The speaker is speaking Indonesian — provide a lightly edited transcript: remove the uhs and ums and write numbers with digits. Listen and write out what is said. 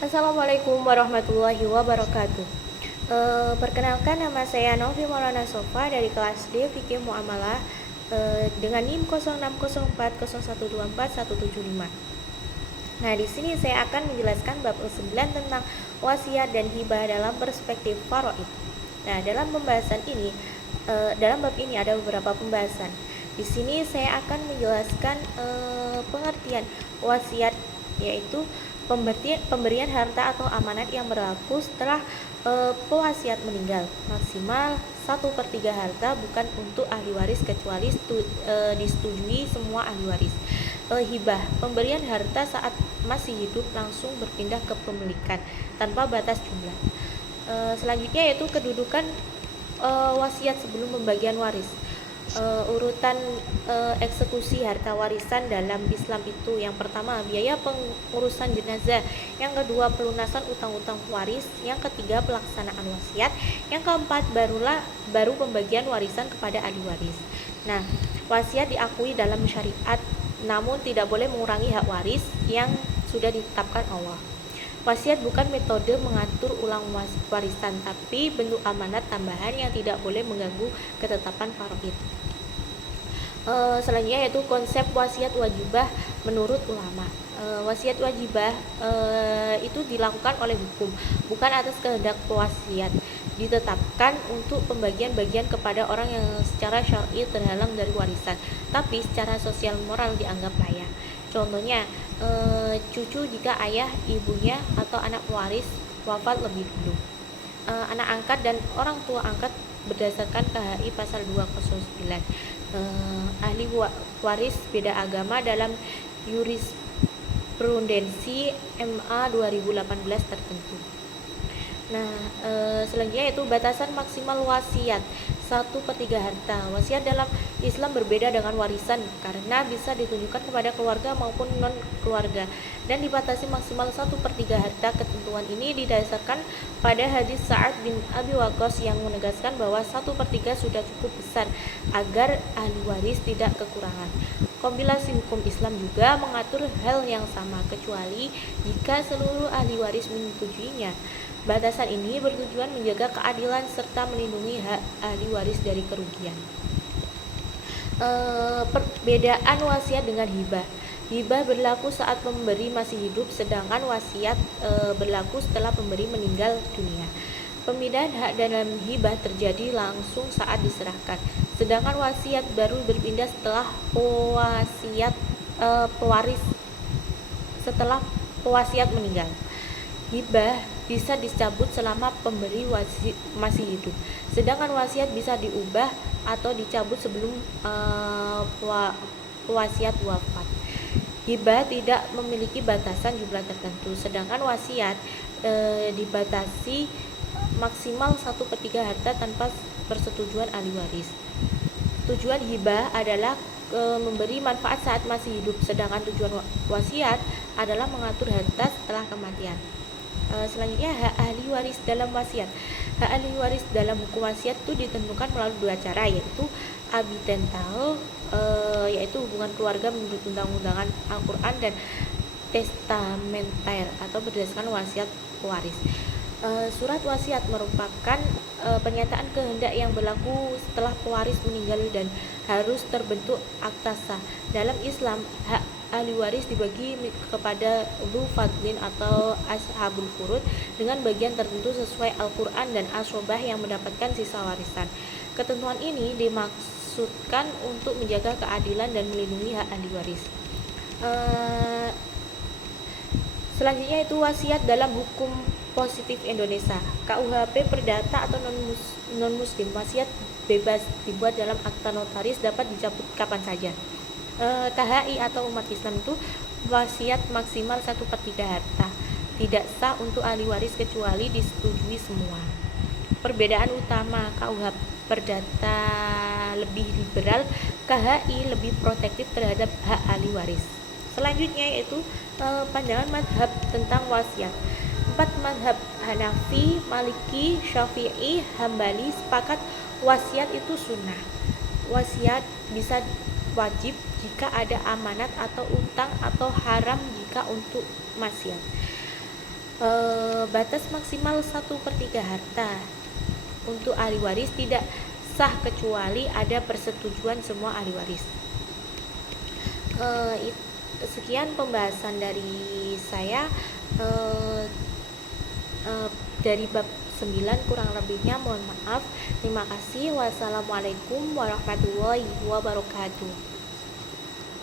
Assalamualaikum warahmatullahi wabarakatuh. Perkenalkan, nama saya Novi Maulana Sofa dari kelas D Fikih Muamalah dengan NIM 060401241775. Nah, di sini saya akan menjelaskan bab 9 tentang wasiat dan hibah dalam perspektif faraid. Nah, dalam bab ini ada beberapa pembahasan. Di sini saya akan menjelaskan pengertian wasiat, yaitu pemberian harta atau amanat yang berlaku setelah pewasiat meninggal, maksimal 1/3 harta, bukan untuk ahli waris kecuali disetujui semua ahli waris. Hibah, pemberian harta saat masih hidup langsung berpindah ke pemilikan tanpa batas jumlah. Selanjutnya yaitu kedudukan wasiat sebelum pembagian waris. Urutan eksekusi harta warisan dalam Islam itu: yang pertama, biaya pengurusan jenazah; yang kedua, pelunasan utang-utang waris; yang ketiga, pelaksanaan wasiat; yang keempat, baru pembagian warisan kepada ahli waris. Nah, wasiat diakui dalam syariat, namun tidak boleh mengurangi hak waris yang sudah ditetapkan Allah. Wasiat bukan metode mengatur ulang warisan, tapi bentuk amanat tambahan yang tidak boleh mengganggu ketetapan faraid. Selanjutnya yaitu konsep wasiat wajibah menurut ulama. Wasiat wajibah itu dilakukan oleh hukum, bukan atas kehendak pewasiat. Ditetapkan untuk pembagian-bagian kepada orang yang secara syar'i terhalang dari warisan, tapi secara sosial moral dianggap layak. Contohnya, cucu jika ayah, ibunya, atau anak pewaris wafat lebih dulu. Anak angkat dan orang tua angkat berdasarkan KHI pasal 209. Ahli waris beda agama dalam jurisprudensi MA 2018 tertentu. Nah, selanjutnya yaitu batasan maksimal wasiat 1/3 harta. Wasiat dalam Islam berbeda dengan warisan karena bisa ditunjukkan kepada keluarga maupun non keluarga dan dibatasi maksimal 1/3 harta. Ketentuan ini didasarkan pada hadis Sa'ad bin Abi Waqqas yang menegaskan bahwa 1/3 sudah cukup besar agar ahli waris tidak kekurangan. Kompilasi hukum Islam juga mengatur hal yang sama, kecuali jika seluruh ahli waris menyetujuinya. Batasan ini bertujuan menjaga keadilan serta melindungi hak ahli waris dari kerugian. Perbedaan wasiat dengan hibah. Hibah berlaku saat pemberi masih hidup, sedangkan wasiat berlaku setelah pemberi meninggal dunia. Pemindahan hak dalam hibah terjadi langsung saat diserahkan, sedangkan wasiat baru berpindah setelah pewasiat meninggal. Hibah bisa dicabut selama pemberi masih hidup, sedangkan wasiat bisa diubah atau dicabut sebelum pewasiat wafat. Hibah tidak memiliki batasan jumlah tertentu, sedangkan wasiat dibatasi maksimal 1/3 harta tanpa persetujuan ahli waris. Tujuan hibah adalah memberi manfaat saat masih hidup, sedangkan tujuan wasiat adalah mengatur harta setelah kematian. Selanjutnya, hak ahli waris dalam wasiat. Hak ahli waris dalam hukum wasiat itu ditentukan melalui dua cara, yaitu abidental, yaitu hubungan keluarga menurut undang-undangan Al-Quran, dan testamenter atau berdasarkan wasiat pewaris. Surat wasiat merupakan pernyataan kehendak yang berlaku setelah pewaris meninggal dan harus terbentuk akta sah. Dalam Islam, hak ahli waris dibagi kepada dzu fadlin atau ashabul furud dengan bagian tertentu sesuai Al-Quran dan As-Sobah yang mendapatkan sisa warisan. Ketentuan ini dimaksudkan untuk menjaga keadilan dan melindungi hak ahli waris. Selanjutnya itu wasiat dalam hukum positif Indonesia. KUHP Perdata atau non muslim, wasiat bebas dibuat dalam akta notaris, dapat dicabut kapan saja. KHI atau umat Islam itu wasiat maksimal 1/3 harta, tidak sah untuk ahli waris kecuali disetujui semua. Perbedaan utama: KUHP Perdata lebih liberal, KHI lebih protektif terhadap hak ahli waris. Selanjutnya yaitu pandangan mazhab tentang wasiat. 4 mazhab Hanafi, Maliki, Syafi'i, Hambali sepakat wasiat itu sunnah. Wasiat bisa wajib jika ada amanat atau utang, atau haram jika untuk maksiat. batas maksimal 1/3 harta untuk ahli waris tidak sah kecuali ada persetujuan semua ahli waris. Sekian pembahasan dari saya dari bab 9, kurang lebihnya mohon maaf. Terima kasih. Wassalamualaikum warahmatullahi wabarakatuh.